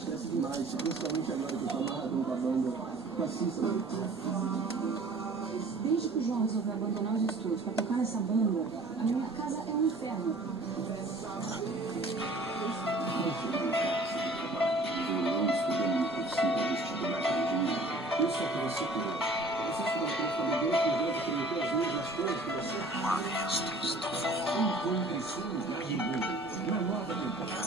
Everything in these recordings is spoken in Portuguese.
Esquece demais, principalmente agora que eu tô amarradão com a banda, com a Cícera. Desde que o João resolveu abandonar os estudos para tocar nessa banda, a minha casa é um inferno. Isso é pra você ter. Você se mantém também dentro do jogo, prometeu às vezes as coisas que você Maestros do forró. encontra suas nas mudanças. Na nova temporada.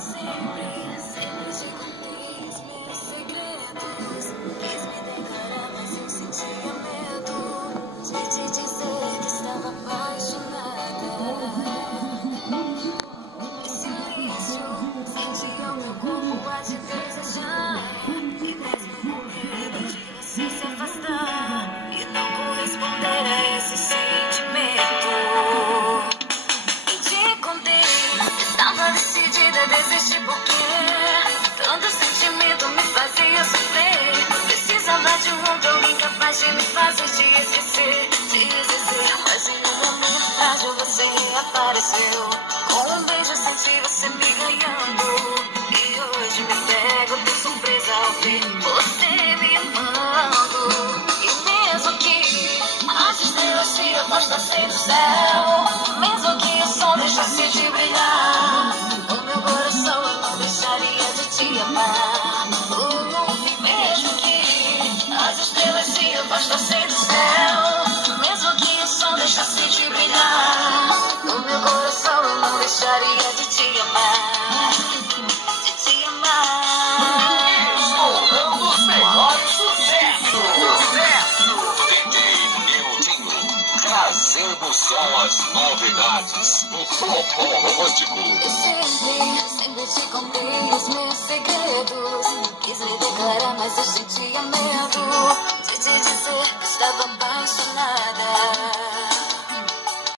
Desistir porque tanto sentimento me fazia sofrer. Precisava de alguém capaz de me fazer te esquecer. Mas em um momento frágil você apareceu. Com um beijo senti você me ganhando. E hoje me pego de surpresa ao ver você me amando. E mesmo que as estrelas se afastassem do céu, mesmo que o sol deixasse de brilhar, te amar. Mesmo que as estrelas se afastassem do céu, mesmo que o sol deixasse de brilhar, no meu coração eu não deixaria de te amar. De te amar. Estourando os melhores sucessos. DJ Nildinho, trazendo só as novidades do forró romântico. Eu sempre te contei os meus segredos. Quis me declarar, mas eu sentia medo.